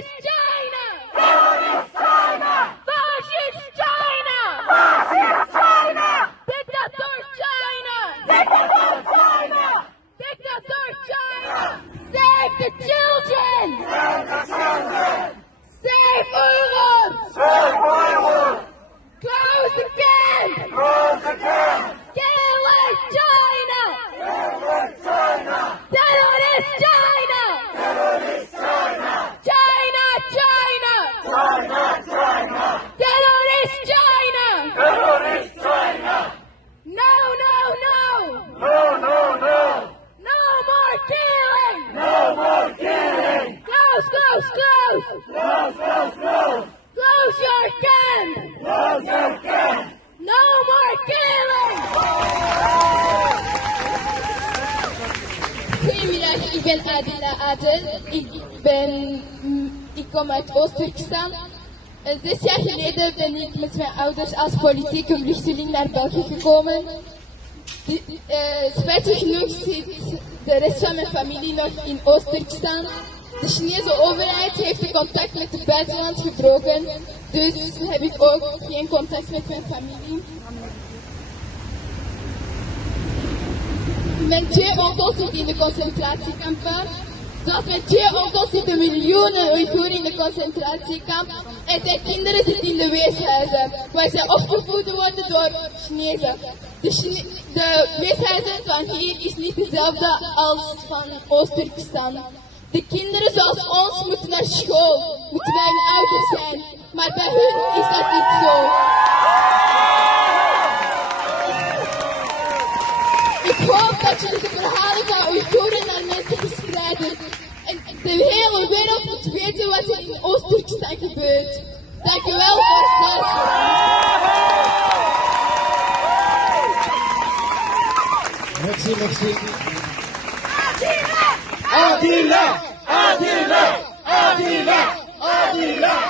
Terrorist China! Terrorist China! Fascist China! Fascist China! Dictator China! Dictator China! Dictator China! Save the children! Save the children! Save Uyghurs! Save Uyghurs! Close the camp! Close the camp! Killer China! Killer China! Terrorist China! Terrorist China! China! China! China! China! Terrorist China! Terrorist China! No! No! No! No! No! No! No more killing! No more killing! Close! Close! Close! Close! Close! Close! Close your camp! Close your camp! No more killing! Goedemiddag, ik ben Adila Adel. Ik kom uit Oost-Turkestan. 6 jaar geleden ben ik met mijn ouders als politieke vluchteling naar België gekomen. Spijtig genoeg zit de rest van mijn familie nog in Oost-Turkestan. De Chinese overheid heeft de contact met het buitenland gebroken, dus heb ik ook geen contact met mijn familie. Mijn 2 onkels zitten in de concentratiekampen. Zoals mijn 2 onkels zitten miljoenen Oeigoeren in de concentratiekamp. En zijn kinderen zitten in de weeshuizen, waar zij opgevoed worden door Chinezen. De weeshuizen van hier is niet dezelfde als van Oost-Turkestan. De kinderen zoals ons moeten naar school, moeten bij hun ouders zijn, maar bij hun is dat niet zo. Ik hoop dat jullie de verhalen van Oeigoeren naar mensen verspreiden. En de hele wereld moet weten wat er in Oost-Turkestan gebeurt. Dank u wel voor het luisteren. Merci, merci. Adila! Adila! Adila! Adila!